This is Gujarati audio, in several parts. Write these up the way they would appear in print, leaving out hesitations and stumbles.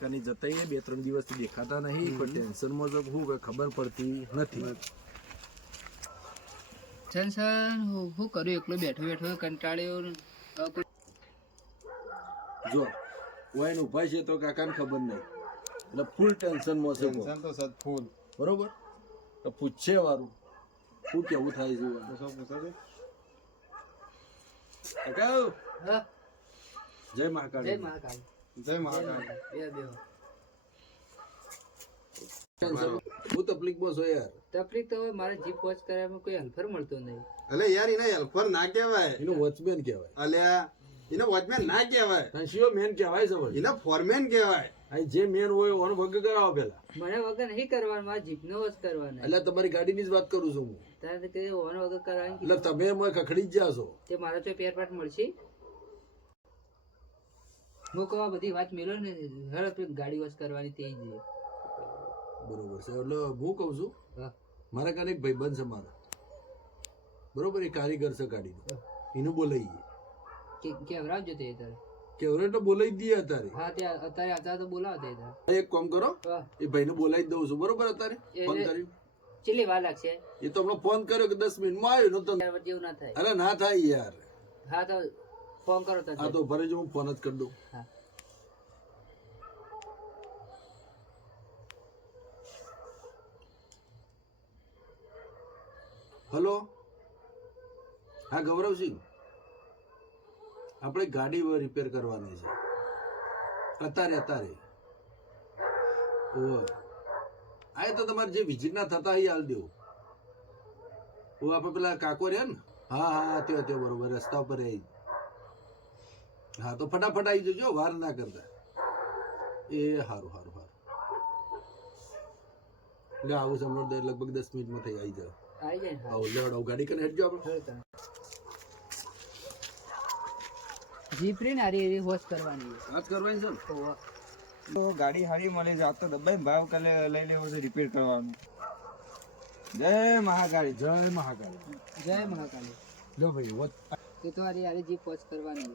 કની જતા 2-3 દિવસથી દેખાતા નહીં, કોઈ ટેન્શનમાં જો હું ખબર પડતી નથી. ટેન્શન હું કરું, એકલો બેઠો બેઠો કંટાળ્યો. જો વાઈન ઉભા છે તો કાકાને ખબર નહીં, એટલે ફૂલ ટેન્શનમાં છે. ટેન્શન તો સદ ફૂલ. બરોબર, તો પૂછે વારું શું કેવું થાય છે. કાકા જય મહાકાળ. જય મહાકાળ. જય મહાકાળ. હું તકલીફમાં છો યાર. તકલીફ તો મારે જીપ વોચ કરવામાં કોઈ હલફર મળતો નહીં. અલે યાર એને હેલ્પર ના કહેવાય, એનું વોચમેન કહેવાય. અલ્યા એને વોચમેન ના કહેવાય, શિયો મેન કહેવાય છે ભાઈ. એને ફોરમેન કહેવાય. અહીં જે મેન હોય ઓનો વગ કરાવો પેલા. મને વગર નહીં કરવાનું, મારે જીપનો વોચ કરવાનો. એટલે તમારી ગાડીની જ વાત કરું છું હું. તારે કે ઓનો વગર કરવાની. એટલે તમે એમાં કખડી જ જાશો. તે મારો તો પેર પાટ મળશે. હું કહું આ બધી વાત મેળો ને, હર ગાડી વોચ કરવાની તે જ. બરોબર છે. એટલે હું કઉ છું હા, મારા કાને એક ભાઈબંધ છે મારા, બરોબર, એ કારીગર છે ગાડીનો, એનું બોલાવીએ. કેવરાવજો તે તારે. કેવરે તો બોલાવી દઈએ અત્યારે. હા, તે અત્યારે આવતા તો બોલાવો તે તારે. એક કામ કરો, એ ભાઈને બોલાવી દઉં છું, બરોબર. અત્યારે ફોન કર્યો, કેટલી વાર લાગશે? એ તો હમણાં ફોન કર્યો કે 10 મિનિટમાં આવ્યો નતો. જેવું ના થાય. અરે ના થાય યાર. હા તો ફોન કરો. હા તો ભરે જો હું ફોન જ કરી દઉં. હા. હલો, હા ગૌરવસિંહ, આપણે ગાડી રિપેર કરવાની છે અત્યારે. ઓહ, આ તો તમારે જે વિઝિટ ના થતા એ હાલ દેવું. ઓ આપણે પેલા કાકો રહ્યા ને, હા ત્યાં બરોબર રસ્તા ઉપર આવી. હા તો ફટાફટ આવી જજો, વાર ના કરતા. એ સારું. એટલે આવું સમજો લગભગ 10 મિનિટમાં થઈ આવી જાવ. ગાડી કરીને હેડજો આપણે. જીપરી ને આરી વોચ કરવાની. આજ કરવાની છે ને? તો ગાડી હારી મળે છે, તો દબાઈ ભાવ લઈ લેવો છે રિપેર કરવાનું. જય મહાકાળી. જય મહાકાળી. જય મહાકાળી. લો ભાઈ વોચ તે તો આરી જીપ વોચ કરવાની.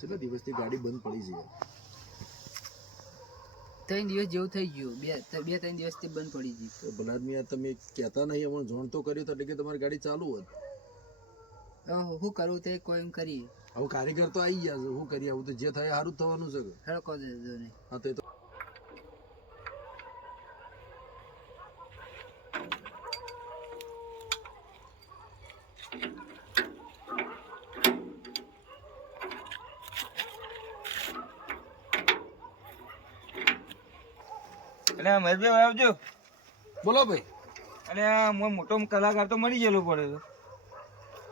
કેટલા દિવસથી ગાડી બંધ પડી છે? 3 દિવસ જેવું થઈ ગયું. 2-3 દિવસથી બંધ પડી ગઈ. તો ભલાદમી તમે કહેતા નહીં, અમને જોણ તો કર્યું એટલે કે તમારી ગાડી ચાલુ હોત. હું કરું તે કોઈ એમ કરી. હવે કારીગર તો આવી ગયા છે, શું કરીએ? આવું તો જે થાય સારું જ થવાનું છે. હડકો દેજો ને. હા તો અને મહેશભાઈ આવજો. બોલો ભાઈ. અને આ મોટો કલાકાર તો મળી ગયેલો પડે તો.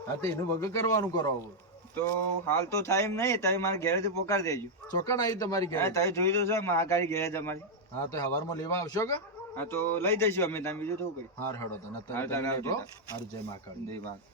હા તો એનું વગર કરવાનું કરાવો. તો હાલ તો થાય એમ નહીં, તમે મારા ઘેરેથી પોકાડી દેજો. ચોકન આવી તમારી હા, ગાડી. તમે જોઈ દો છો મહાકાળી ઘેરે અમારી. હા તો હવારમાં લેવા આવશો કે? હા તો લઈ જઈશું અમે, તમે બીજું શું કરી. હાર હેડો તને હારું, તારે આવજો. હારું. જય મહાકાળી. જય મહાકાળી.